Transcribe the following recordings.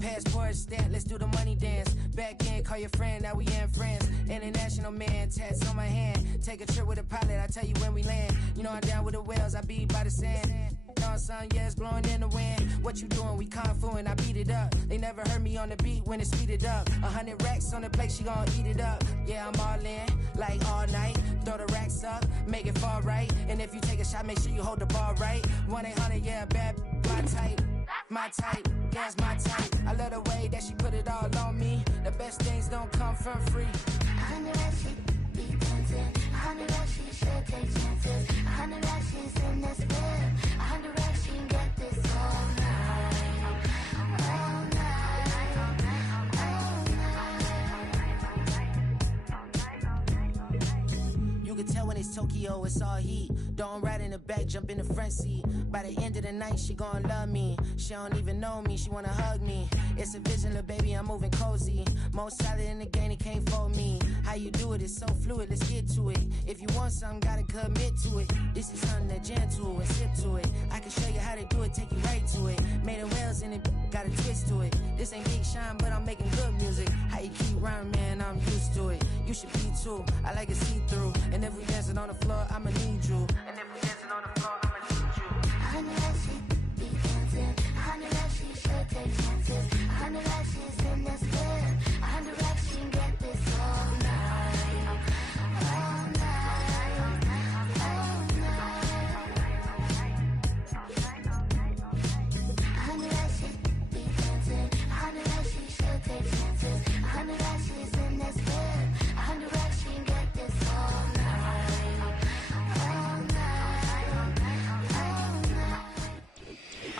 Passport stamp, let's do the money dance. Back in, call your friend, now we in France. International man, tats on my hand. Take a trip with a pilot, I tell you when we land. You know I'm down with the whales, I be by the sand. On sun, yeah, it's blowing in the wind. What you doing? We kung fu and I beat it up. They never heard me on the beat when it's speeded up. 100 racks on the plate, she gon' eat it up. Yeah, I'm all in, like all night. Throw the racks up, make it fall right. And if you take a shot, make sure you hold the ball right. 1-800, yeah, bad, my type. My type, yeah, it's my type. I love the way that she put it all on me. The best things don't come for free. 100 racks, she be dancing. 100 racks, she should take chances. 100 racks, she's in this bed. 100 racks, she can get this all night. All night. All night. You can tell when it's Tokyo, it's all heat. Don't ride in the back, jump in the front seat. By the end of the night, she gon' love me. She don't even know me, she wanna hug me. It's a vision, little baby, I'm moving cozy. Most solid in the game, it can't fold me. How you do it, it's so fluid, let's get to it. If you want something, gotta commit to it. This is something that gentle and sip to it. I can show you how to do it, take you right to it. Made of whales in it, got a twist to it. This ain't Big Sean, but I'm making good music. How you keep rhyming, man, I'm used to it. You should be too, I like it see-through. And if we dancing on the floor, I'ma need you. And if we dancing on the floor, I'ma need you. 100 racks, she be dancing. 100 racks, she should take chances. 100 racks, she's in this bed. 100 racks, she can get this all night. All night. All night. 100 racks, she be dancing. 100 racks, she should take chances. 100 racks, she's in this bed. 100 racks, she can get this all night. All night.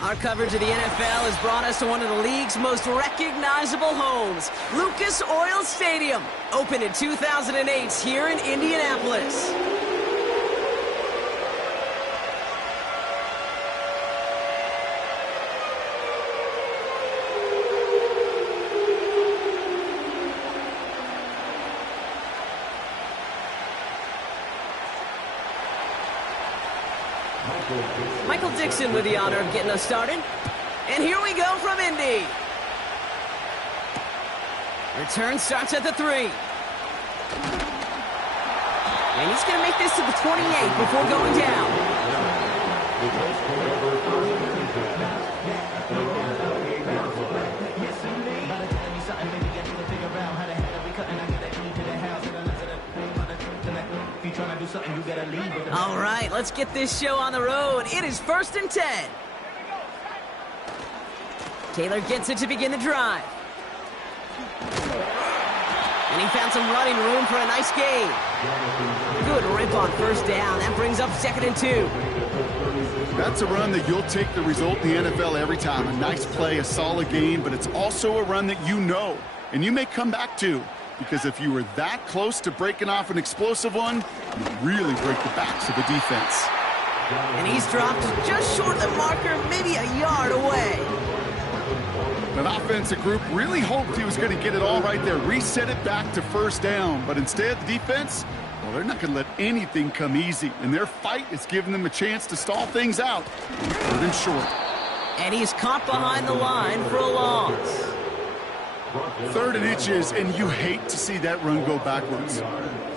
Our coverage of the NFL has brought us to one of the league's most recognizable homes, Lucas Oil Stadium, opened in 2008 here in Indianapolis. Michael Dixon with the honor of getting us started. And here we go from Indy. Return starts at the 3. And he's going to make this to the 28 before going down. All right, let's get this show on the road. It is 1st and 10. Taylor gets it to begin the drive. And he found some running room for a nice gain. Good rip on 1st down. That brings up 2nd and 2. That's a run that you'll take the result in the NFL every time. A nice play, a solid gain, but it's also a run that you know and you may come back to. Because if you were that close to breaking off an explosive one, you really break the backs of the defense. And he's dropped just short of the marker, maybe a yard away. That offensive group really hoped he was going to get it all right there, reset it back to 1st down. But instead, the defense, well, they're not going to let anything come easy. And their fight is giving them a chance to stall things out. 3rd and short. And he's caught behind the line for a loss. 3rd and inches, and you hate to see that run go backwards.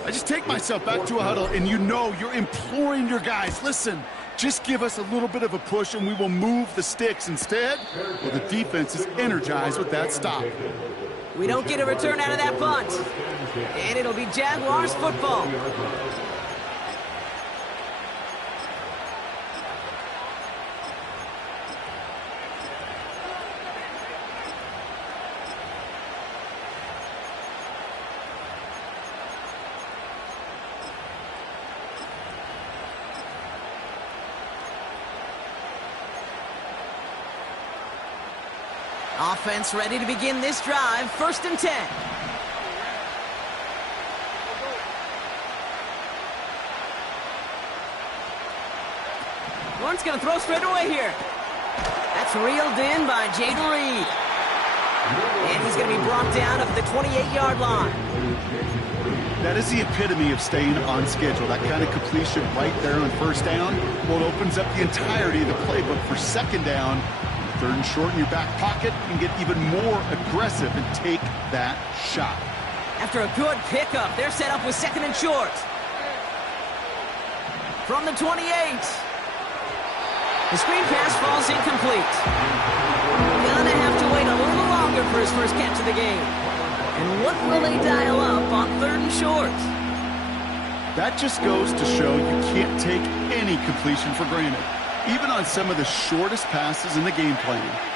I just take myself back to a huddle, and you know you're imploring your guys, listen, just give us a little bit of a push, and we will move the sticks. Instead, well, the defense is energized with that stop. We don't get a return out of that punt. And it'll be Jaguars football. Offense ready to begin this drive. 1st and 10. Warren's going to throw straight away here. That's reeled in by Jaden Reed. And he's going to be brought down up at the 28-yard line. That is the epitome of staying on schedule. That kind of completion right there on 1st down. Well, it opens up the entirety of the playbook for 2nd down. Third and short in your back pocket, you can get even more aggressive and take that shot. After a good pickup, they're set up with second and short. From the 28. The screen pass falls incomplete. Gonna have to wait a little longer for his first catch of the game. And what will they dial up on third and short? That just goes to show you can't take any completion for granted, even on some of the shortest passes in the game plan.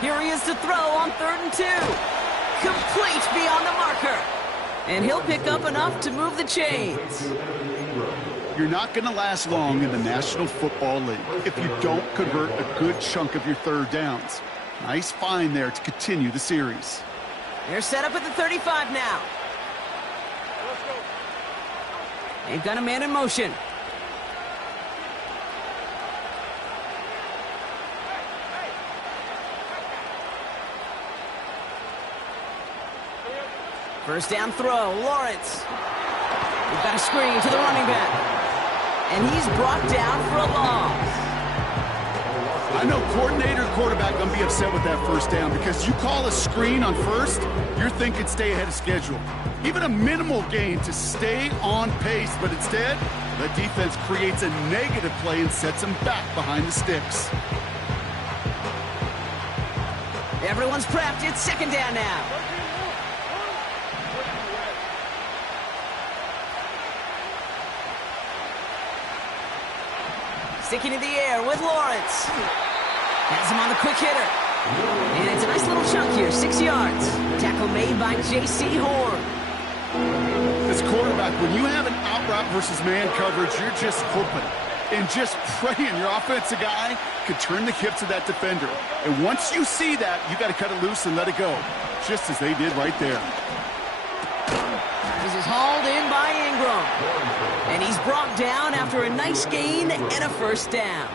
Here he is to throw on third and 2. Complete beyond the marker. And he'll pick up enough to move the chains. You're not going to last long in the National Football League if you don't convert a good chunk of your third downs. Nice find there to continue the series. They're set up at the 35 now. They've got a man in motion. First down throw, Lawrence. We've got a screen to the running back. And he's brought down for a loss. I know coordinator quarterback going to be upset with that first down because you call a screen on first, you're thinking stay ahead of schedule. Even a minimal gain to stay on pace, but instead, the defense creates a negative play and sets him back behind the sticks. Everyone's prepped. It's second down now. Sticking in the air with Lawrence. Has him on the quick hitter. And it's a nice little chunk here, 6 yards. Tackle made by J.C. Horn. As quarterback, when you have an out route versus man coverage, you're just hoping and just praying your offensive guy could turn the hips of that defender. And once you see that, you got to cut it loose and let it go, just as they did right there. This is hauled in by Ingram. And he's brought down after a nice gain and a first down.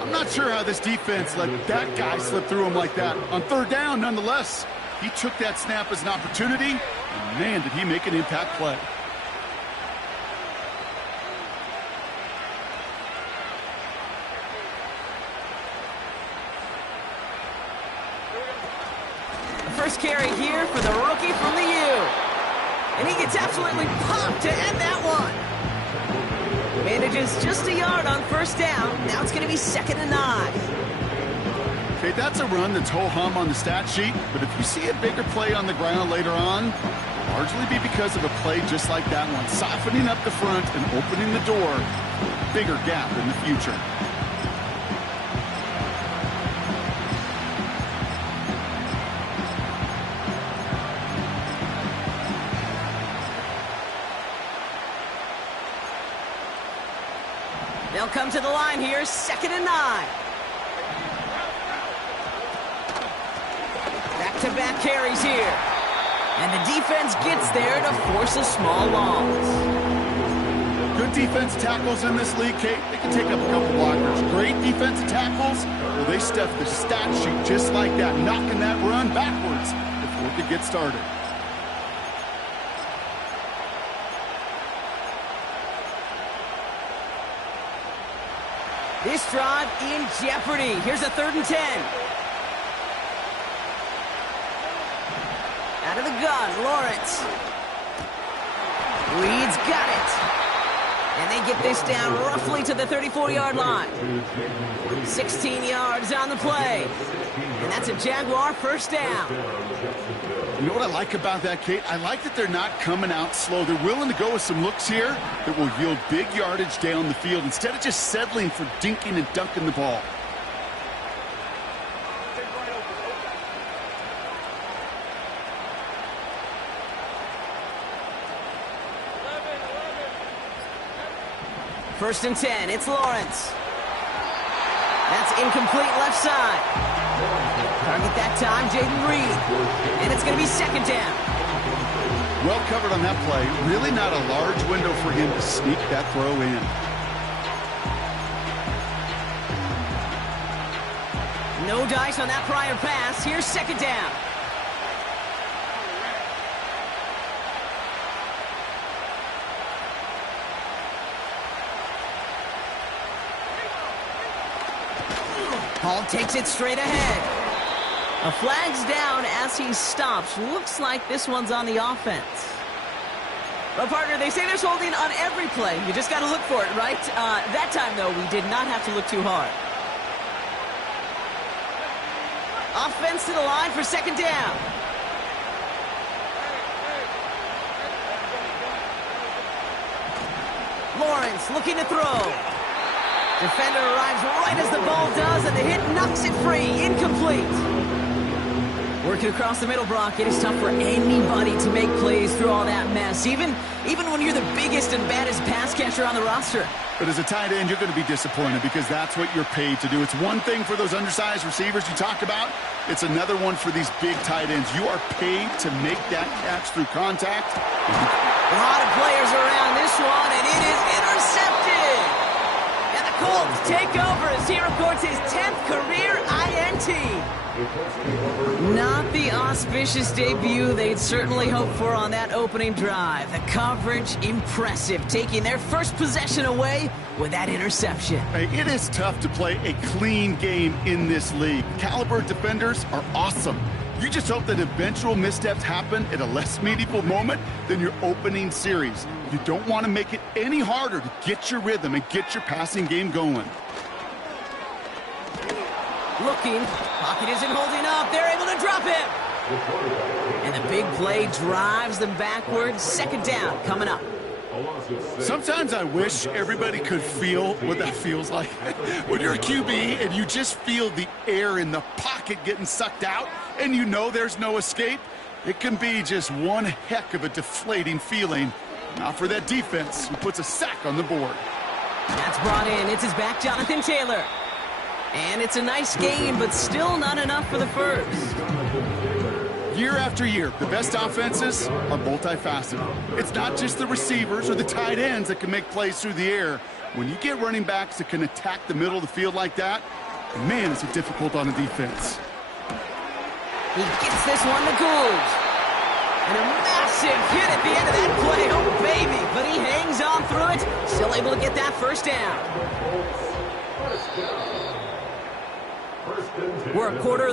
I'm not sure how this defense let that guy slip through him like that. On third down, nonetheless, he took that snap as an opportunity, and man, did he make an impact play. The first carry here for the rookie from the U. And he gets absolutely pumped to end that one. Manages just a yard on first down. Now it's going to be 2nd and 9. Okay, that's a run that's ho-hum on the stat sheet, but if you see a bigger play on the ground later on, it'll largely be because of a play just like that one, softening up the front and opening the door for a bigger gap in the future. They'll come to the line here, 2nd and 9. Back-to-back carries here. And the defense gets there to force a small loss. Good defense tackles in this league, Kate. They can take up a couple blockers. Great defensive tackles, well, they stuff the stat sheet just like that, knocking that run backwards before it could get started. This drive in jeopardy. Here's a 3rd and 10. Out of the gun, Lawrence. Reed's got it. And they get this down roughly to the 34-yard line. 16 yards on the play. And that's a Jaguar first down. You know what I like about that, Kate? I like that they're not coming out slow. They're willing to go with some looks here that will yield big yardage down the field instead of just settling for dinking and dunking the ball. First and 10, it's Lawrence. That's incomplete left side. Target that time, Jaden Reed. And it's going to be 2nd down. Well covered on that play. Really not a large window for him to sneak that throw in. No dice on that prior pass. Here's second down. Hall takes it straight ahead. A flag's down as he stops. Looks like this one's on the offense. Well, partner, they say there's holding on every play. You just got to look for it, right? That time, though, we did not have to look too hard. Offense to the line for second down. Lawrence looking to throw. Defender arrives right as the ball does, and the hit knocks it free. Incomplete. Working across the middle, Brock, it is tough for anybody to make plays through all that mess, even when you're the biggest and baddest pass catcher on the roster. But as a tight end, you're going to be disappointed because that's what you're paid to do. It's one thing for those undersized receivers you talk about. It's another one for these big tight ends. You are paid to make that catch through contact. A lot of players around this one, and it is intercepted. And the Colts take over as he records his 10th career INT. Not the auspicious debut they'd certainly hoped for on that opening drive. The coverage, impressive, taking their first possession away with that interception. Hey, it is tough to play a clean game in this league. Caliber defenders are awesome. You just hope that eventual missteps happen at a less meaningful moment than your opening series. You don't want to make it any harder to get your rhythm and get your passing game going. Looking, pocket isn't holding up, they're able to drop it. And the big play drives them backwards. Second down coming up. Sometimes I wish everybody could feel what that feels like. When you're a QB and you just feel the air in the pocket getting sucked out and you know there's no escape, it can be just one heck of a deflating feeling. Not for that defense who puts a sack on the board. That's brought in. It's his back, Jonathan Taylor. And it's a nice game, but still not enough for the first. Year after year, the best offenses are multifaceted. It's not just the receivers or the tight ends that can make plays through the air. When you get running backs that can attack the middle of the field like that, man, is it difficult on the defense. He gets this one to Gould. And a massive hit at the end of that play. Oh, baby. But he hangs on through it. Still able to get that first down. We're a quarter.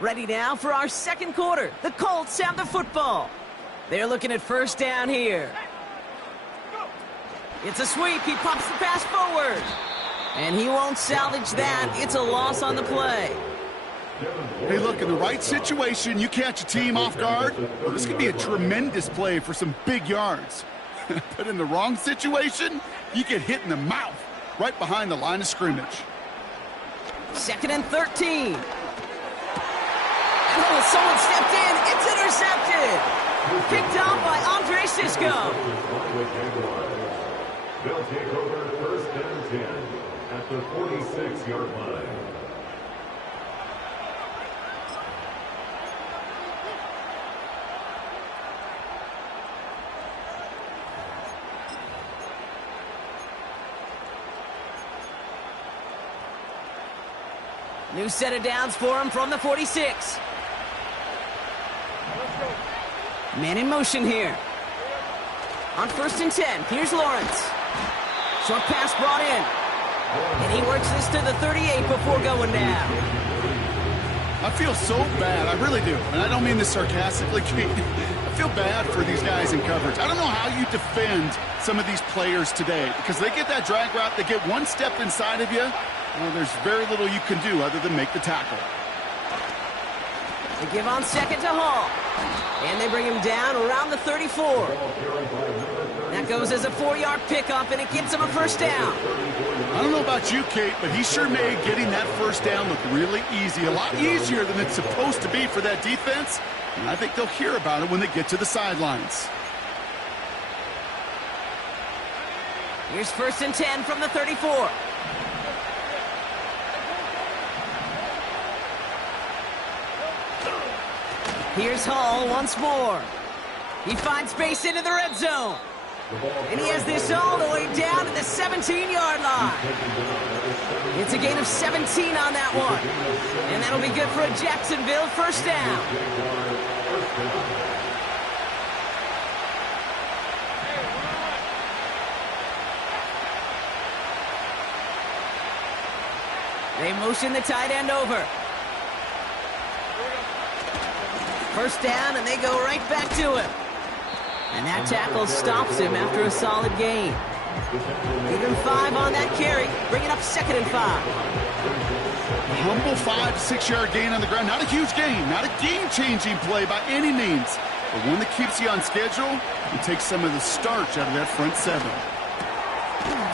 Ready now for our second quarter. The Colts have the football. They're looking at first down here. It's a sweep. He pops the pass forward. And he won't salvage that. It's a loss on the play. Hey, look, in the right situation, you catch a team off guard. Well, this could be a tremendous play for some big yards. But in the wrong situation, you get hit in the mouth right behind the line of scrimmage. Second and 13. Oh, someone stepped in. It's intercepted. Picked off by Andre Sisco. They'll take over first and 10 at the 46-yard line. New set of downs for him from the 46. Man in motion here. On first and 10, here's Lawrence. Short pass brought in. And he works this to the 38 before going down. I feel so bad, I really do. And I don't mean this sarcastically, Kate. I feel bad for these guys in coverage. I don't know how you defend some of these players today because they get that drag route, they get one step inside of you. Well, there's very little you can do other than make the tackle. They give on second to Hall. And they bring him down around the 34. That goes as a 4-yard pickup, and it gets him a first down. I don't know about you, Kate, but he sure made getting that first down look really easy. A lot easier than it's supposed to be for that defense. And I think they'll hear about it when they get to the sidelines. Here's first and 10 from the 34. Here's Hall once more. He finds space into the red zone. And he has this all the way down to the 17-yard line. It's a gain of 17 on that one. And that'll be good for a Jacksonville first down. They motion the tight end over. First down, and they go right back to him. And that tackle stops him after a solid gain. Even 5 on that carry, bringing up 2nd and 5. A humble 5 to 6 yard gain on the ground. Not a huge gain, not a game-changing play by any means, but one that keeps you on schedule and takes some of the starch out of that front 7.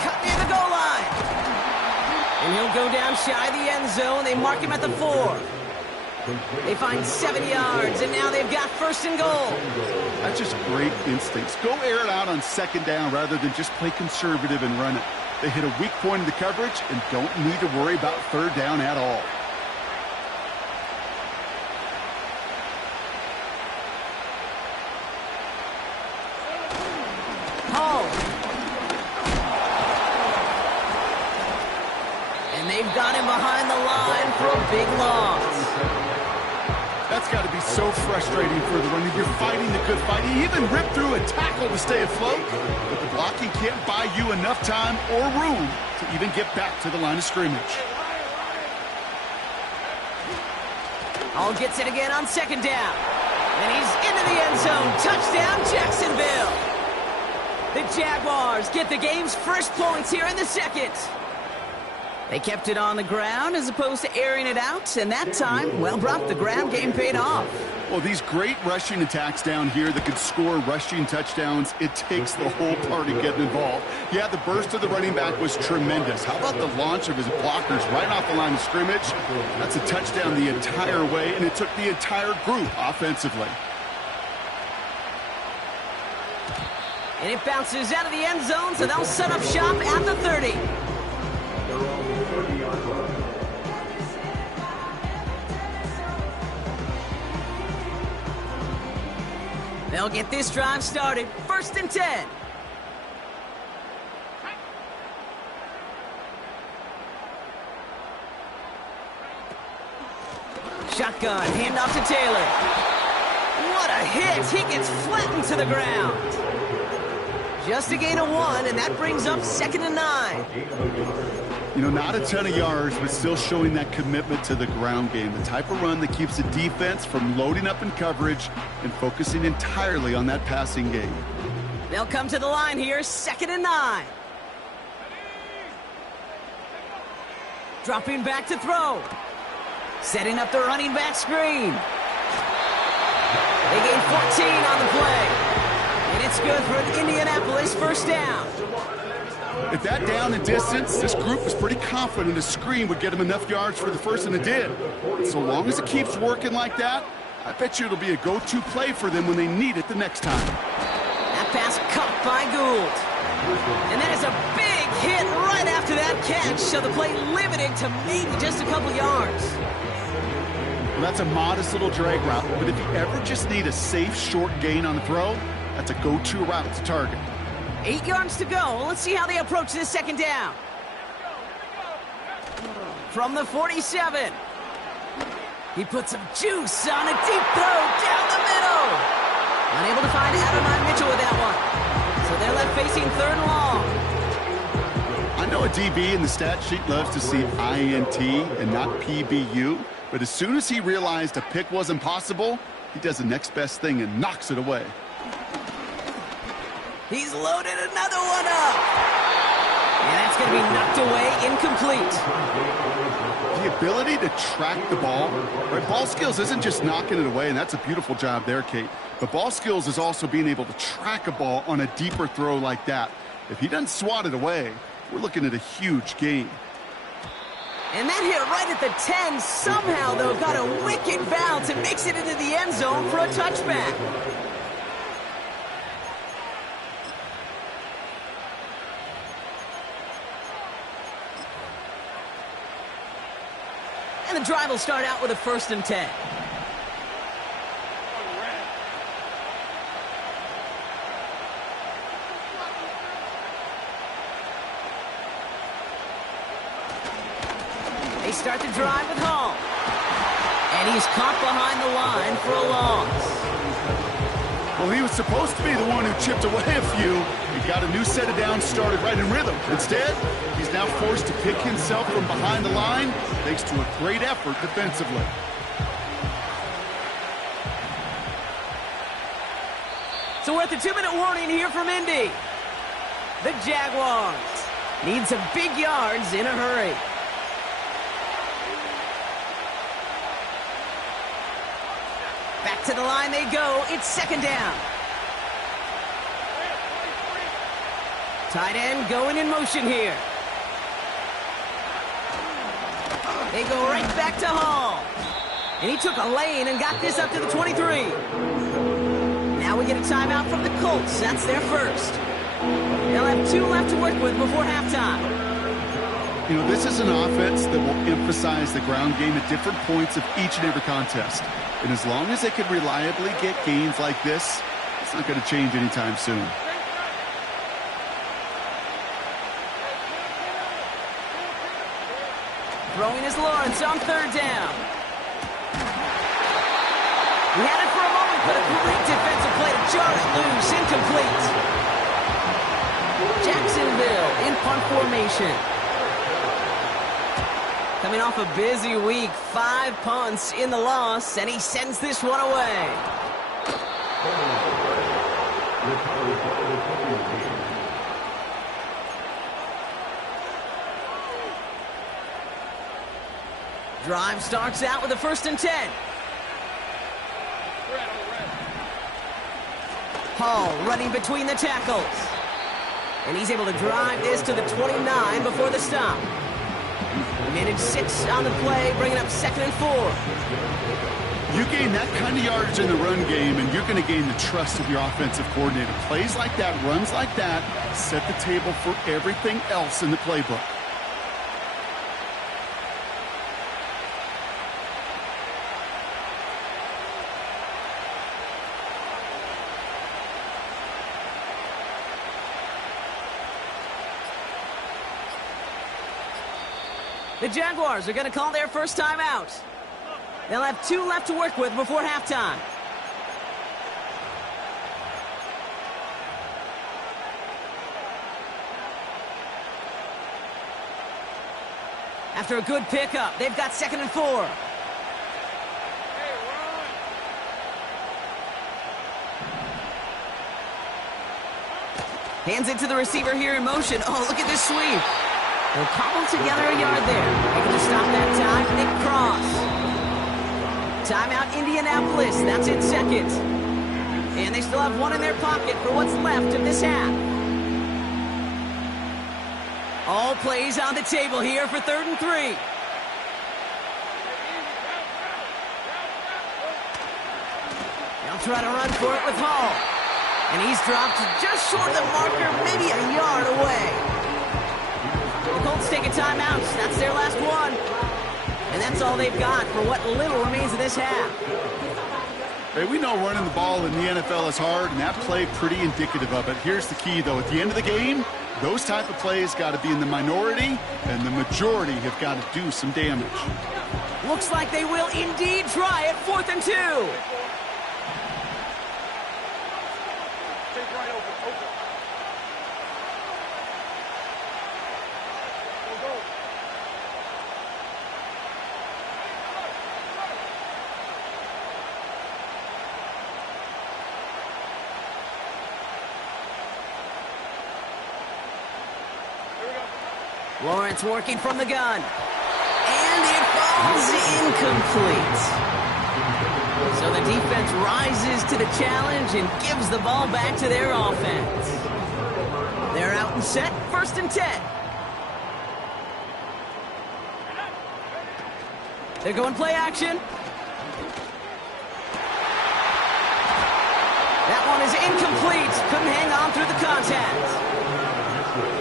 Cut near the goal line. And he'll go down shy of the end zone. They mark him at the 4. They find 7 yards, and now they've got 1st and goal. That's just great instincts. Go air it out on 2nd down rather than just play conservative and run it. They hit a weak point in the coverage and don't need to worry about 3rd down at all. Hall. And they've got him behind the line for a big loss. That's got to be so frustrating for the runner. You're fighting the good fight. He even ripped through a tackle to stay afloat, but the blocking can't buy you enough time or room to even get back to the line of scrimmage. Hall gets it again on 2nd down. And he's into the end zone. Touchdown, Jacksonville. The Jaguars get the game's first points here in the 2nd. They kept it on the ground as opposed to airing it out, and that time, well, Brock, the ground game paid off. Well, these great rushing attacks down here that could score rushing touchdowns, it takes the whole party getting involved. Yeah, the burst of the running back was tremendous. How about the launch of his blockers right off the line of scrimmage? That's a touchdown the entire way, and it took the entire group offensively. And it bounces out of the end zone, so they'll set up shop at the 30. They'll get this drive started. 1st and 10. Shotgun, handoff to Taylor. What a hit! He gets flattened to the ground. Just a gain of 1, and that brings up 2nd and 9. You know, not a ton of yards, but still showing that commitment to the ground game. The type of run that keeps the defense from loading up in coverage and focusing entirely on that passing game. They'll come to the line here, 2nd and 9. Dropping back to throw. Setting up the running back screen. They gain 14 on the play. And it's good for an Indianapolis first down. At that down and distance, this group was pretty confident a screen would get them enough yards for the first, and it did. So long as it keeps working like that, I bet you it'll be a go-to play for them when they need it the next time. That pass caught by Gould. And that is a big hit right after that catch, so the play limited to maybe just a couple yards. Well, that's a modest little drag route, but if you ever just need a safe, short gain on the throw, that's a go-to route to target. 8 yards to go. Let's see how they approach this 2nd down. From the 47. He puts some juice on a deep throw down the middle. Unable to find Adonai Mitchell with that one. So they're left facing 3rd and long. I know a DB in the stat sheet loves to see INT and not PBU, but as soon as he realized a pick wasn't possible, he does the next best thing and knocks it away. He's loaded another one up. And that's going to be knocked away, incomplete. The ability to track the ball, right? Ball skills isn't just knocking it away, and that's a beautiful job there, Kate. But ball skills is also being able to track a ball on a deeper throw like that. If he doesn't swat it away, we're looking at a huge gain. And that hit right at the 10. Somehow, though, got a wicked bounce and makes it into the end zone for a touchback. And the drive will start out with a 1st and 10. start the drive with Hall. And he's caught behind the line for a loss. Well, he was supposed to be the one who chipped away a few. He got a new set of downs started right in rhythm. Instead, he's now forced to pick himself from behind the line thanks to a great effort defensively. So we're at the 2-minute warning here from Indy. The Jaguars need some big yards in a hurry. Back to the line they go. It's second down. Tight end going in motion here. They go right back to Hall. And he took a lane and got this up to the 23. Now we get a timeout from the Colts. That's their first. They'll have 2 left to work with before halftime. You know, this is an offense that will emphasize the ground game at different points of each and every contest. And as long as they can reliably get gains like this, it's not going to change anytime soon. Throwing is Lawrence on third down. He had it for a moment, but a great defensive play to jar it loose. Incomplete. Jacksonville in punt formation. Coming off a busy week, 5 punts in the loss, and he sends this one away. Drive starts out with a 1st and 10. Hall running between the tackles. And he's able to drive this to the 29 before the stop. Minute 6 on the play, bringing up 2nd and 4. You gain that kind of yardage in the run game, and you're going to gain the trust of your offensive coordinator. Plays like that, runs like that, set the table for everything else in the playbook. The Jaguars are going to call their first time out. They'll have 2 left to work with before halftime. After a good pickup, they've got 2nd and 4. Hands it to the receiver here in motion. Oh, look at this sweep. They'll cobble together a yard there. Able to stop that time, Nick Cross. Timeout Indianapolis, that's in 2nd. And they still have 1 in their pocket for what's left of this half. All plays on the table here for 3rd and 3. They'll try to run for it with Hall. And he's dropped just short of the marker, maybe a yard away. The Colts take a timeout. That's their last one. And that's all they've got for what little remains of this half. Hey, we know running the ball in the NFL is hard, and that play pretty indicative of it. Here's the key, though. At the end of the game, those type of plays got to be in the minority, and the majority have got to do some damage. Looks like they will indeed try it. 4th and 2. Lawrence working from the gun. And it falls incomplete. So the defense rises to the challenge and gives the ball back to their offense. They're out and set, 1st and 10. They're going play action. That one is incomplete. Couldn't hang on through the contact.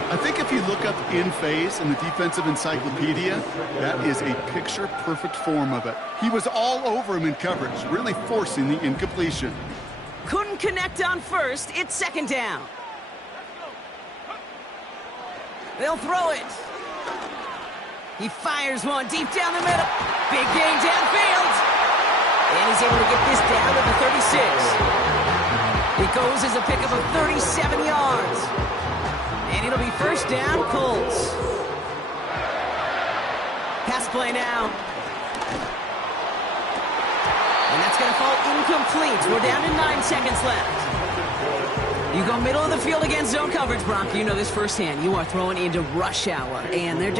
I think if you look up in phase in the defensive encyclopedia, that is a picture-perfect form of it. He was all over him in coverage, really forcing the incompletion. Couldn't connect on 1st. It's 2nd down. They'll throw it. He fires one deep down the middle. Big gain downfield. And he's able to get this down to the 36. It goes as a pickup of 37 yards. And it'll be first down, Colts. Pass play now. And that's going to fall incomplete. We're down to 9 seconds left. You go middle of the field against zone coverage, Brock. You know this firsthand. You are throwing into rush hour. And there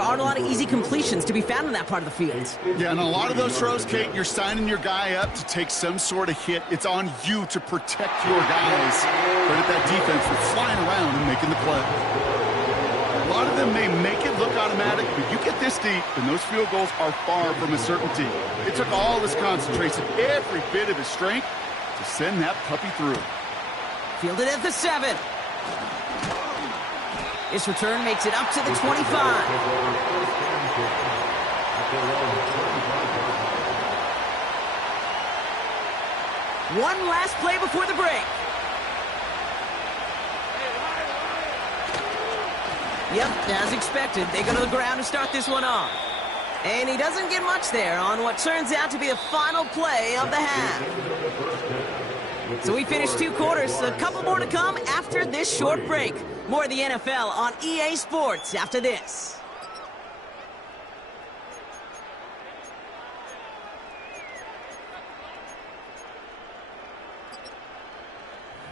aren't a lot of easy completions to be found in that part of the field. Yeah, and a lot of those throws, Kate, you're signing your guy up to take some sort of hit. It's on you to protect your guys. But at that defense, we're flying around and making the play. A lot of them may make it look automatic, but you get this deep, and those field goals are far from a certainty. It took all his concentration, every bit of his strength, to send that puppy through. Fielded at the 7. This return makes it up to the 25. One last play before the break. Yep, as expected, they go to the ground to start this one off. And he doesn't get much there on what turns out to be the final play of the half. So we finished 2 quarters, a couple more to come after this short break. More of the NFL on EA Sports after this.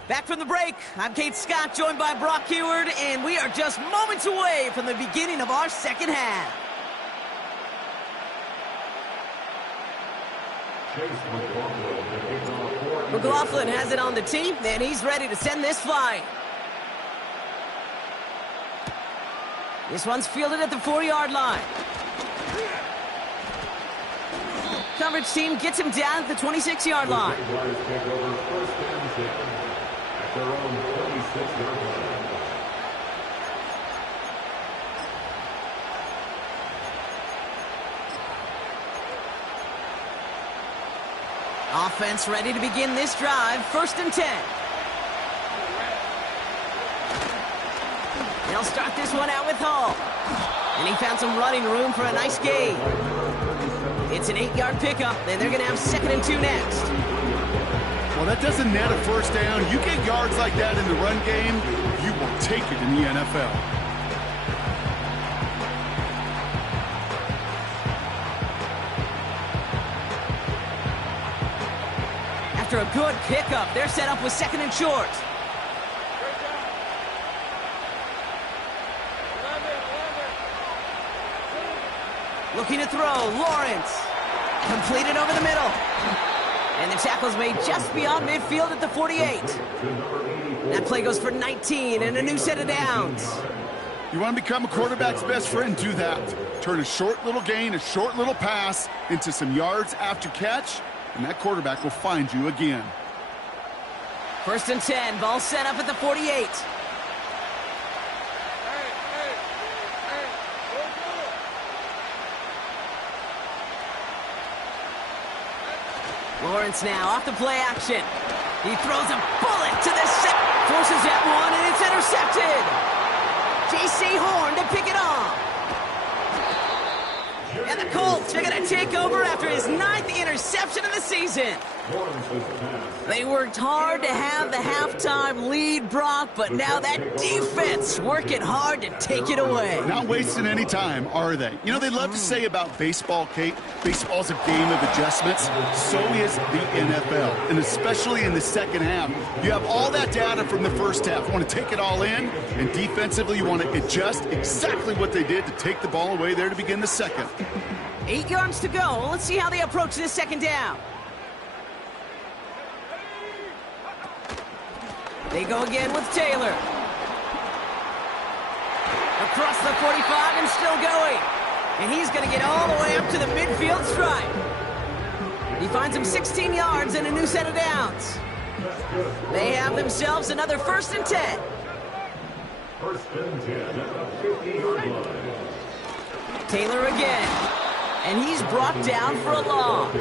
Back from the break, I'm Kate Scott, joined by Brock Heward, and we are just moments away from the beginning of our second half. McLaughlin has it on the tee, and he's ready to send this flying. This one's fielded at the 4-yard line. Coverage team gets him down at the 26-yard line. Offense ready to begin this drive. 1st and 10. They'll start this one out with Hall. And he found some running room for a nice gain. It's an 8-yard pickup, and they're going to have 2nd and 2 next. Well, that doesn't net a first down. You get yards like that in the run game, you will take it in the NFL. After a good pickup, they're set up with 2nd and short. Looking to throw, Lawrence. Completed over the middle. And the tackle's made just beyond midfield at the 48. That play goes for 19 and a new set of downs. You want to become a quarterback's best friend, do that. Turn a short little gain, a short little pass into some yards after catch, and that quarterback will find you again. 1st and 10, ball set up at the 48. Lawrence now off the play action. He throws a bullet to the forces that one, and it's intercepted. J.C. Horn to pick it off. And the Colts are going to take over after his 9th interception of the season. They worked hard to have the halftime lead, Brock, but now that defense working hard to take it away. Not wasting any time, are they? You know, they love to say about baseball, Kate, baseball's a game of adjustments. So is the NFL, and especially in the second half. You have all that data from the first half. You want to take it all in, and defensively you want to adjust exactly what they did to take the ball away there to begin the second. 8 yards to go. Let's see how they approach this second down. They go again with Taylor. Across the 45 and still going. And he's going to get all the way up to the midfield stripe. He finds him 16 yards and a new set of downs. They have themselves another 1st and 10. 1st and 10 at the 50-yard line. Taylor again. And he's brought down for a loss.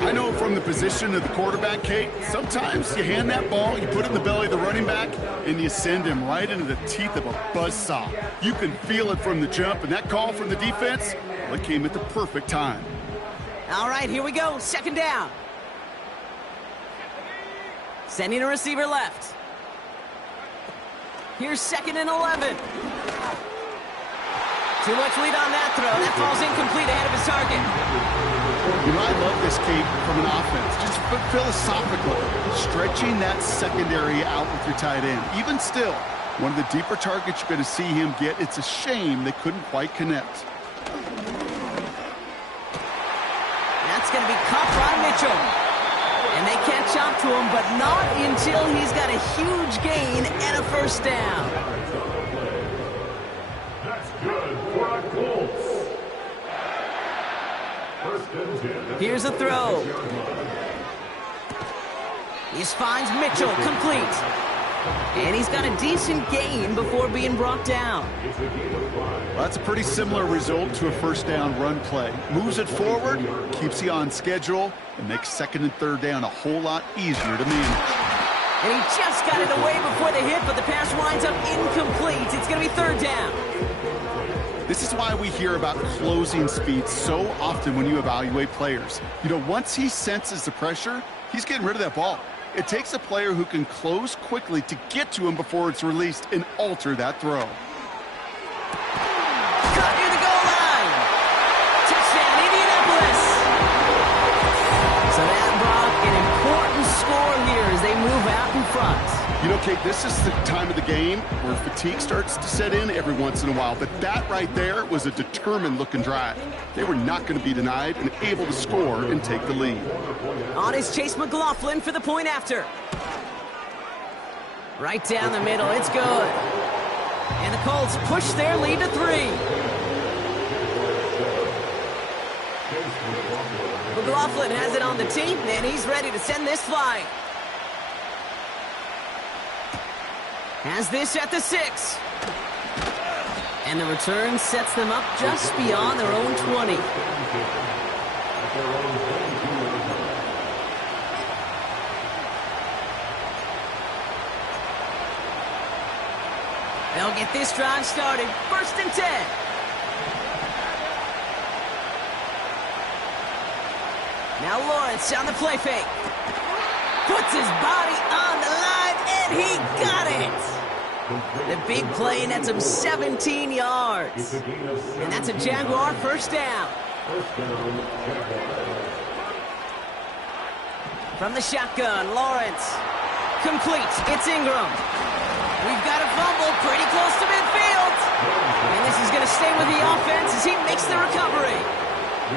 I know from the position of the quarterback, Kate, sometimes you hand that ball, you put it in the belly of the running back, and you send him right into the teeth of a buzzsaw. You can feel it from the jump, and that call from the defense, well, it came at the perfect time. All right, here we go. Second down. Sending a receiver left. Here's 2nd and 11. Too much lead on that throw. That falls incomplete ahead of his target. You know, I love this, Kate, from an offense. Just philosophically, stretching that secondary out with your tight end. Even still, one of the deeper targets you're going to see him get. It's a shame they couldn't quite connect. That's going to be caught by Mitchell. And they can't chop to him, but not until he's got a huge gain and a first down. That's good for the Colts. First and 10. Here's a throw. He finds Mitchell, complete. And he's got a decent gain before being brought down. Well, that's a pretty similar result to a first down run play. Moves it forward, keeps you on schedule, and makes 2nd and 3rd down a whole lot easier to manage. And he just got it away before the hit, but the pass winds up incomplete. It's going to be 3rd down. This is why we hear about closing speed so often when you evaluate players. You know, once he senses the pressure, he's getting rid of that ball. It takes a player who can close quickly to get to him before it's released and alter that throw. Cut near the goal line. Touchdown, Indianapolis. So that brought an important score here as they move out in front. You know, Kate, this is the time of the game where fatigue starts to set in every once in a while, but that right there was a determined-looking drive. They were not going to be denied and able to score and take the lead. On is Chase McLaughlin for the point after. Right down the middle, it's good. And the Colts push their lead to 3. McLaughlin has it on the tee, and he's ready to send this flying. Has this at the 6. And the return sets them up just beyond their own 20. They'll get this drive started. 1st and 10. Now Lawrence on the play fake. Puts his body on the line, and he got it. The big play nets him 17 yards. And that's a Jaguar first down. From the shotgun, Lawrence. Complete. It's Ingram. We've got a fumble pretty close to midfield. And this is going to stay with the offense as he makes the recovery.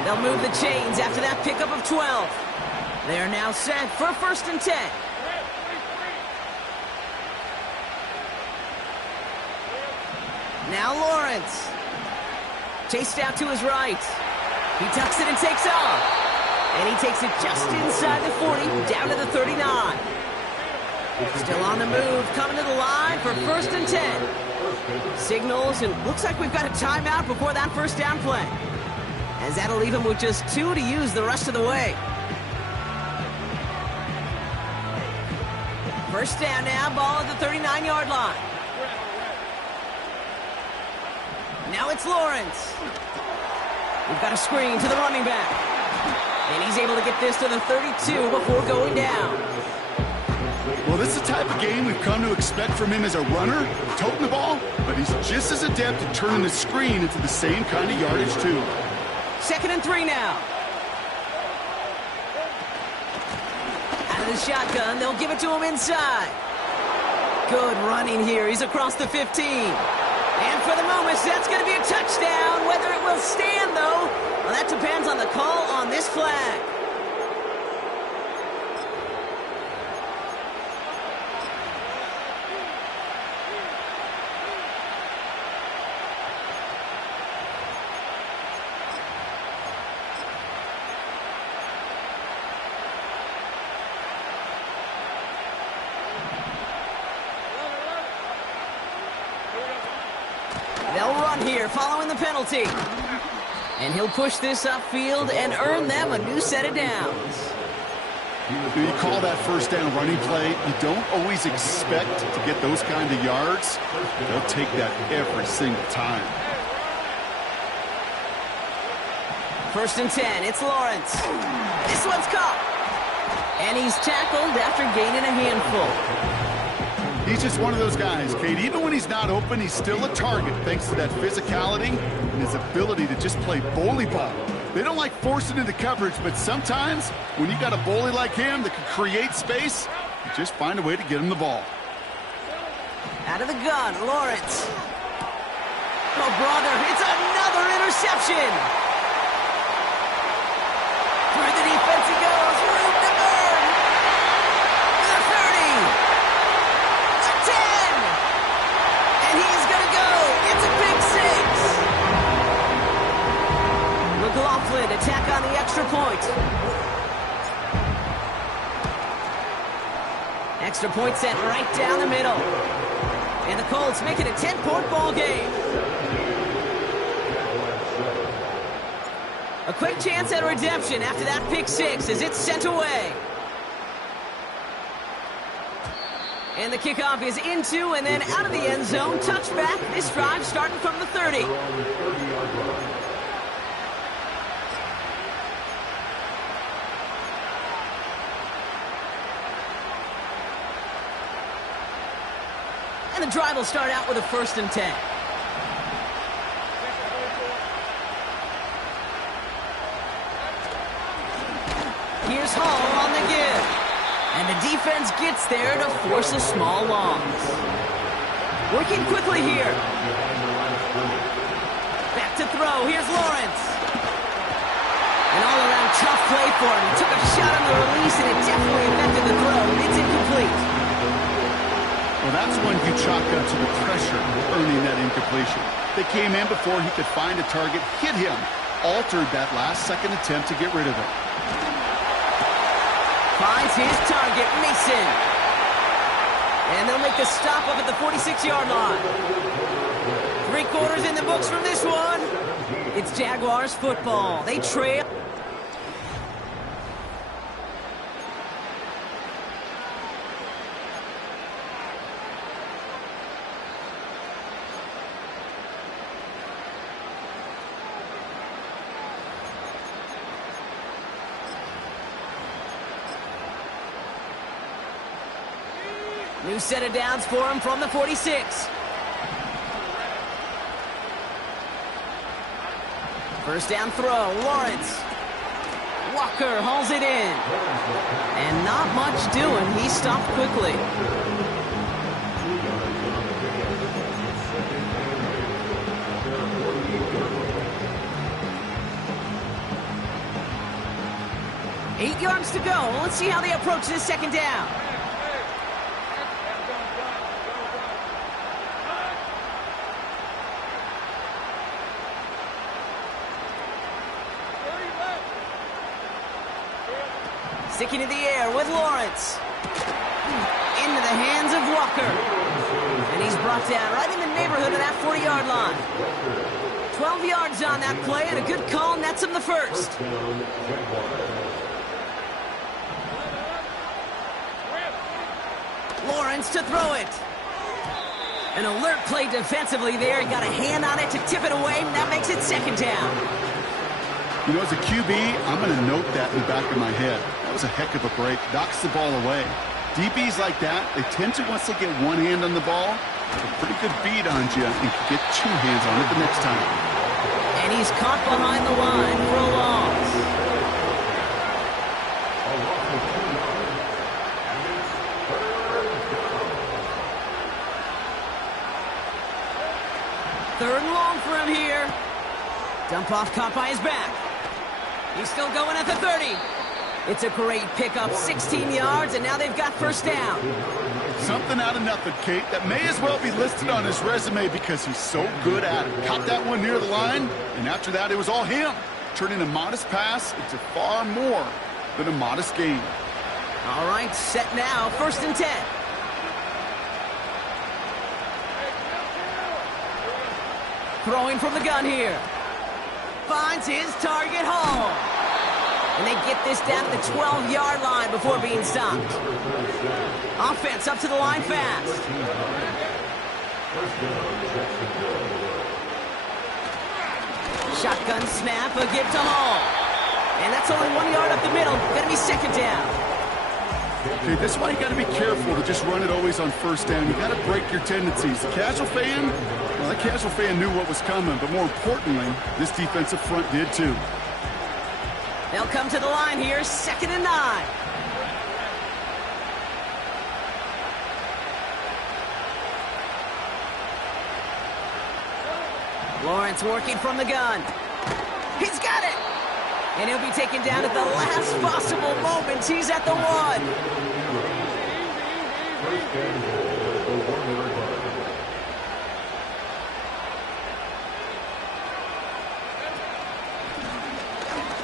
They'll move the chains after that pickup of 12. They are now set for 1st and 10. Now Lawrence. Chased out to his right. He tucks it and takes off. And he takes it just inside the 40, down to the 39. Still on the move, coming to the line for 1st and 10. Signals, and looks like we've got a timeout before that first down play. As that'll leave him with just 2 to use the rest of the way. First down now, ball at the 39-yard line. Now it's Lawrence. We've got a screen to the running back. And he's able to get this to the 32 before going down. Well, this is the type of game we've come to expect from him as a runner, toting the ball, but he's just as adept at turning the screen into the same kind of yardage, too. 2nd and 3 now. Out of the shotgun, they'll give it to him inside. Good running here. He's across the 15. And for the moment, that's going to be a touchdown. Whether it will stand, though, well, that depends on the call on this flag. They'll run here following the penalty. And he'll push this upfield and earn them a new set of downs. You call that first down running play. You don't always expect to get those kind of yards. They'll take that every single time. 1st and 10, it's Lawrence. This one's caught. And he's tackled after gaining a handful. He's just one of those guys, Kate. Even when he's not open, he's still a target thanks to that physicality and his ability to just play bully ball. They don't like forcing into coverage, but sometimes when you got a bully like him that can create space, you just find a way to get him the ball. Out of the gun, Lawrence. Oh, brother, it's another interception. Through the defense he goes, room to burn. The 30. The 10. And he's going to go. It's a big 6. McLaughlin attack on the extra point. Extra point sent right down the middle. And the Colts make it a 10-point ball game. A quick chance at redemption after that pick 6 as it's sent away. And the kickoff is into and then out of the end zone. Touchback. This drive starting from the 30. And the drive will start out with a 1st and 10. Here's Hall on the give. And the defense gets there to force a small loss. Working quickly here. Back to throw. Here's Lawrence. An all-around tough play for him. He took a shot on the release, and it definitely affected the throw. It's incomplete. Well, that's when you chalk up to the pressure earning that incompletion. They came in before he could find a target, hit him, altered that last-second attempt to get rid of it. Finds his target, Mason. And they'll make the stop up at the 46-yard line. 3 quarters in the books from this one. It's Jaguars football. They trail. New set of downs for him from the 46. First down throw, Lawrence. Walker hauls it in. And not much doing. He stopped quickly. Eight yards to go. Let's see how they approach this 2nd down. Sticking in the air with Lawrence. Into the hands of Walker. And he's brought down right in the neighborhood of that 40-yard line. 12 yards on that play, and a good call nets him the 1st. Lawrence to throw it. An alert play defensively there. He got a hand on it to tip it away, and that makes it 2nd down. You know, as a QB, I'm going to note that in the back of my head. That was a heck of a break. Knocks the ball away. DBs like that, they tend to, once they get one hand on the ball, have a pretty good beat on you and can get 2 hands on it the next time. And he's caught behind the line for a loss. Third and long for him here. Dump off caught by his back. He's still going at the 30. It's a great pickup, 16 yards, and now they've got 1st down. Something out of nothing, Kate, that may as well be listed on his resume because he's so good at it. Caught that one near the line, and after that, it was all him. Turning a modest pass into far more than a modest gain. All right, set now, 1st and 10. Throwing from the gun here. finds his target home. And they get this down to the 12-yard line before being stopped. Offense up to the line fast. Shotgun snap, a give to Hall. And that's only 1 yard up the middle. Gonna be second down. Okay, this is why you got to be careful to just run it always on first down. You got to break your tendencies. The casual fan, well, that casual fan knew what was coming, but more importantly, this defensive front did too. They'll come to the line here, 2nd and 9. Lawrence working from the gun. He's got it! And he'll be taken down at the last possible moment. He's at the 1.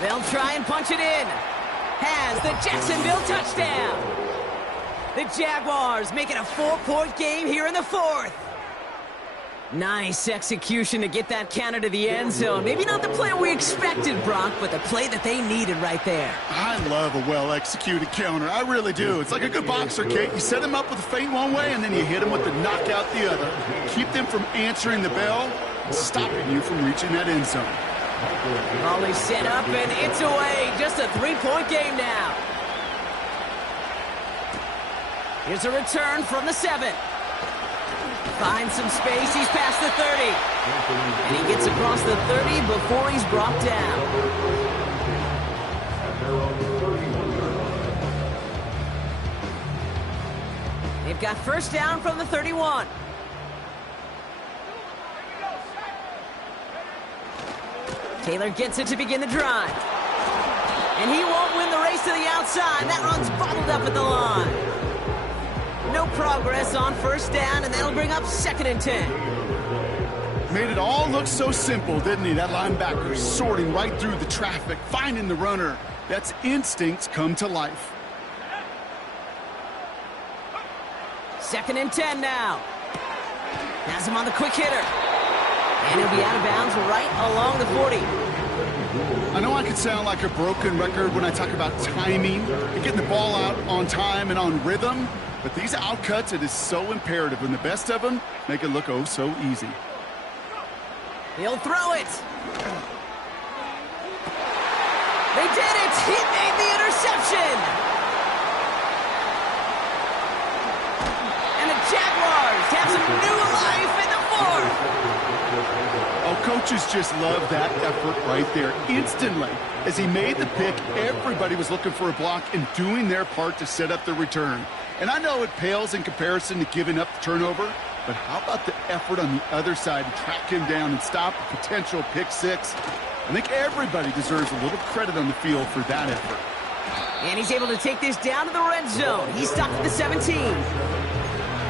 They'll try and punch it in. Has the Jacksonville touchdown. The Jaguars make it a 4-point game here in the 4th. Nice execution to get that counter to the end zone. Maybe not the play we expected, Brock, but the play that they needed right there. I love a well-executed counter. I really do. It's like a good boxer, Kate. You set him up with a feint one way, and then you hit him with the knockout the other. Keep them from answering the bell, stopping you from reaching that end zone. Ollie set up, and it's away. Just a 3-point game now. Here's a return from the 7. Finds some space, he's past the 30. And he gets across the 30 before he's brought down. They've got first down from the 31. Taylor gets it to begin the drive. And he won't win the race to the outside. That run's bottled up at the line. No progress on first down, and that'll bring up 2nd and 10. Made it all look so simple, didn't he? That linebacker sorting right through the traffic, finding the runner. That's instincts come to life. 2nd and 10 now. Has him on the quick hitter. And he'll be out of bounds right along the 40. I know I could sound like a broken record when I talk about timing and getting the ball out on time and on rhythm. But these outcuts, it is so imperative, and the best of them make it look oh so easy. He'll throw it. They did it. He made the interception. And the Jaguars have some new life in the 4th. Oh, coaches just love that effort right there. Instantly, as he made the pick, everybody was looking for a block and doing their part to set up the return. And I know it pales in comparison to giving up the turnover, but how about the effort on the other side to track him down and stop a potential pick 6? I think everybody deserves a little credit on the field for that effort. And he's able to take this down to the red zone. He's stopped at the 17.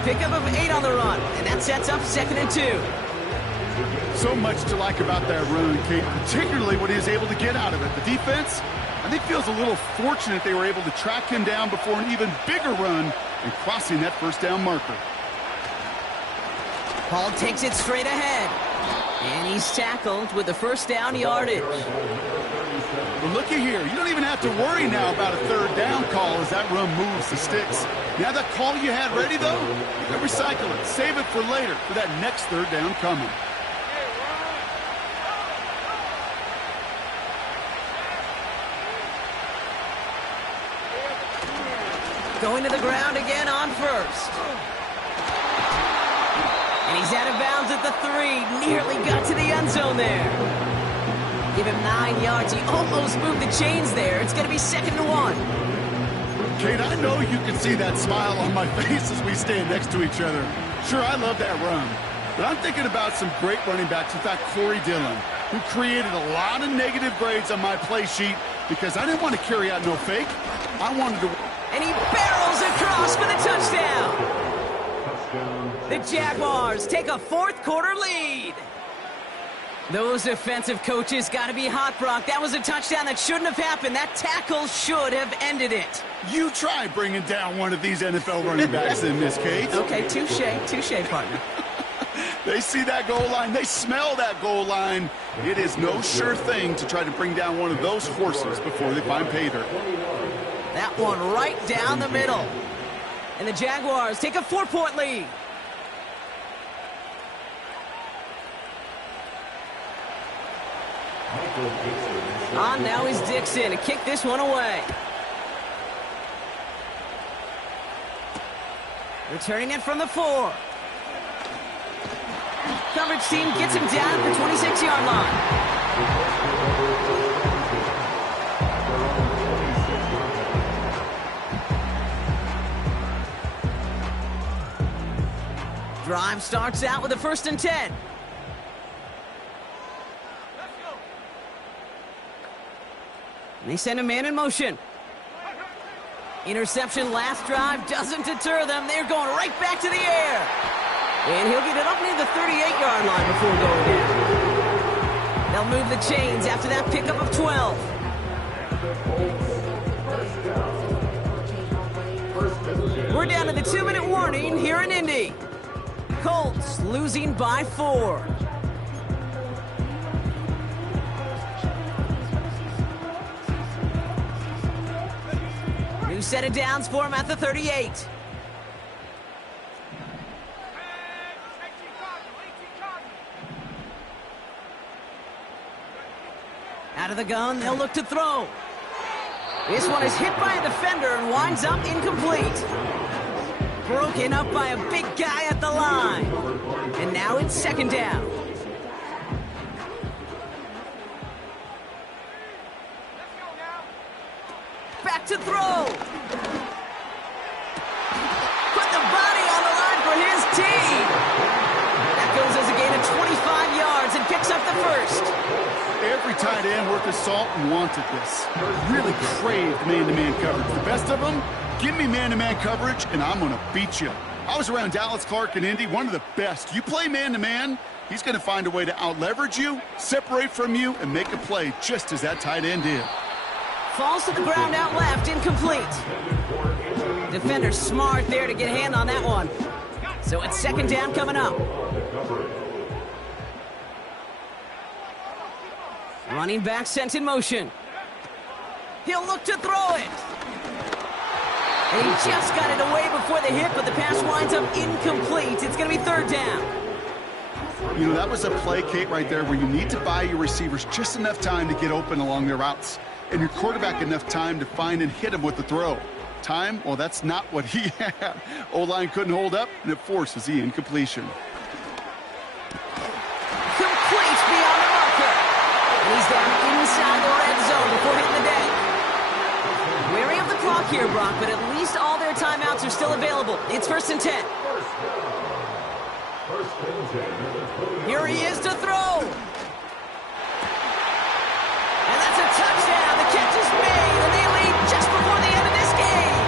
Pickup of 8 on the run, and that sets up 2nd and 2. So much to like about that run, Kate, particularly what he was able to get out of it. The defense, I think, feels a little fortunate they were able to track him down before an even bigger run and crossing that first down marker. Paul takes it straight ahead. And he's tackled with the first down yardage. Well, looky here. You don't even have to worry now about a 3rd down call as that run moves the sticks. Now that call you had ready, though, you can recycle it. Save it for later for that next 3rd down coming. Going to the ground again on first. And he's out of bounds at the 3. Nearly got to the end zone there. Give him 9 yards. He almost moved the chains there. It's going to be 2nd and 1. Kate, I know you can see that smile on my face as we stand next to each other. Sure, I love that run. But I'm thinking about some great running backs. In fact, Corey Dillon, who created a lot of negative grades on my play sheet because I didn't want to carry out no fake. I wanted to... And he barrels across for the touchdown. The Jaguars take a 4th quarter lead. Those defensive coaches got to be hot, Brock. That was a touchdown that shouldn't have happened. That tackle should have ended it. You try bringing down one of these NFL running backs in this case. Okay, touche, partner. They see that goal line. They smell that goal line. It is no sure thing to try to bring down one of those horses before they find pay dirt. That one right down the middle. And the Jaguars take a 4-point lead. On now is Dixon to kick this one away. Returning it from the 4. Coverage team gets him down at the 26-yard line. Drive starts out with a 1st and 10. And they send a man in motion. Interception last drive doesn't deter them. They're going right back to the air. And he'll get it up near the 38-yard line before going down. They'll move the chains after that pickup of 12. We're down to the 2-minute warning here in Indy. Colts losing by 4. New set of downs for him at the 38. Out of the gun, they'll look to throw. This one is hit by a defender and winds up incomplete. Broken up by a big guy at the line. And now it's 2nd down. Back to throw. Put the body on the line for his team. That goes as a gain of 25 yards and picks up the 1st. Every tight end worth his salt and wanted this. Really craved man-to-man coverage. The best of them, give me man-to-man coverage and I'm going to beat you. I was around Dallas Clark and Indy, one of the best. You play man-to-man, he's going to find a way to out-leverage you, separate from you, and make a play just as that tight end did. Falls to the ground out left, incomplete. Defender smart there to get a hand on that one. So it's 2nd down coming up. Running back sent in motion. He'll look to throw it. And he just got it away before the hit, but the pass winds up incomplete. It's going to be 3rd down. You know, that was a play, Kate, right there where you need to buy your receivers just enough time to get open along their routes. And your quarterback enough time to find and hit him with the throw. Time? Well, that's not what he had. O-line couldn't hold up, and it forces the incompletion. Complete beyond the marker. And he's down inside the red zone before hitting the deck. Wary of the clock here, Brock, but at least all their timeouts are still available. It's 1st and 10. Here he is to throw. And that's a touchdown. The catch is made, and they lead just before the end of this game.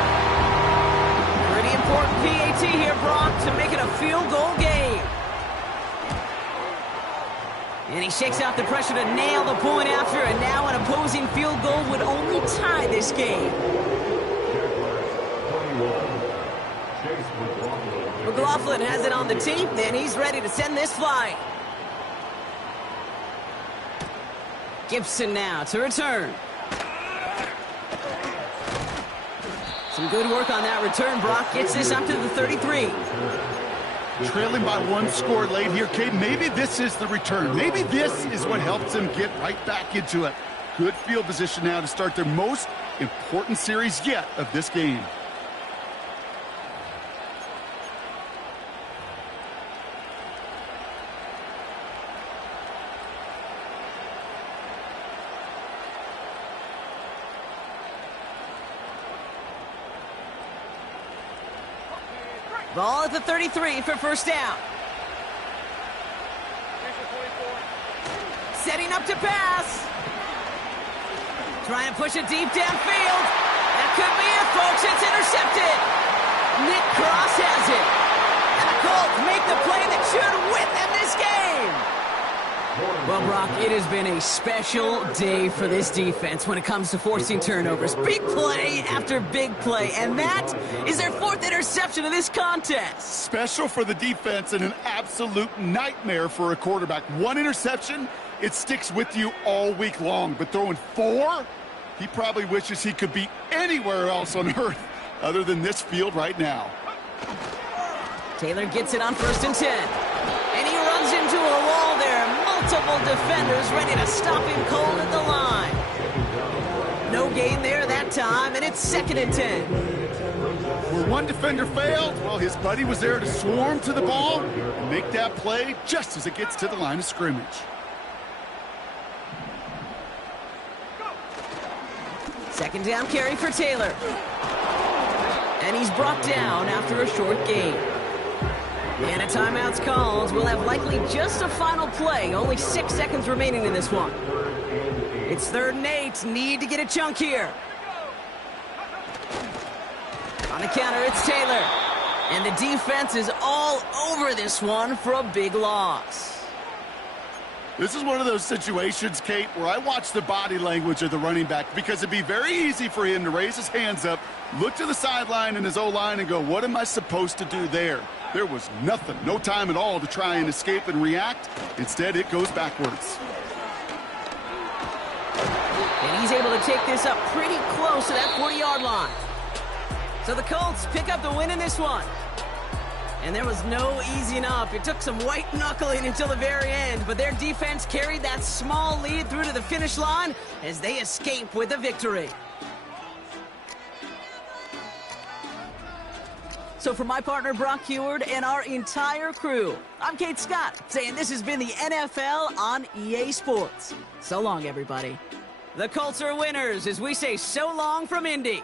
Pretty important PAT here, Brock, to make it a field goal game. And he shakes out the pressure to nail the point after, and now an opposing field goal would only tie this game. McLaughlin has it on the tee, and he's ready to send this flying. Gibson now to return. Some good work on that return. Brock gets this up to the 33. Trailing by 1 score late here, Kate. Maybe this is the return. Maybe this is what helps them get right back into it. Good field position now to start their most important series yet of this game. Ball at the 33 for 1st down. Setting up to pass. Trying to push it deep downfield. That could be it, folks. It's intercepted. Nick Cross has it. And the Colts make the play that should win them this game. Well, Brock, it has been a special day for this defense when it comes to forcing turnovers. Big play after big play, and that is their 4th interception of this contest. Special for the defense and an absolute nightmare for a quarterback. 1 interception, it sticks with you all week long, but throwing 4, he probably wishes he could be anywhere else on earth other than this field right now. Taylor gets it on 1st and 10. And he runs into a wall there. Multiple defenders ready to stop him cold at the line. No gain there that time, and it's 2nd and 10. Where one defender failed, well, his buddy was there to swarm to the ball and make that play just as it gets to the line of scrimmage. Second down carry for Taylor. And he's brought down after a short gain. And a timeout's called. We'll have likely just a final play. Only 6 seconds remaining in this one. It's 3rd and 8. Need to get a chunk here. On the counter, it's Taylor. And the defense is all over this one for a big loss. This is one of those situations, Kate, where I watch the body language of the running back because it'd be very easy for him to raise his hands up, look to the sideline and his O-line and go, what am I supposed to do there? There was nothing, no time at all to try and escape and react. Instead, it goes backwards. And he's able to take this up pretty close to that 40-yard line. So the Colts pick up the win in this one. And there was no easing up. It took some white knuckling until the very end, but their defense carried that small lead through to the finish line as they escape with the victory. So for my partner, Brock Heward, and our entire crew, I'm Kate Scott, saying this has been the NFL on EA Sports. So long, everybody. The Colts are winners as we say so long from Indy.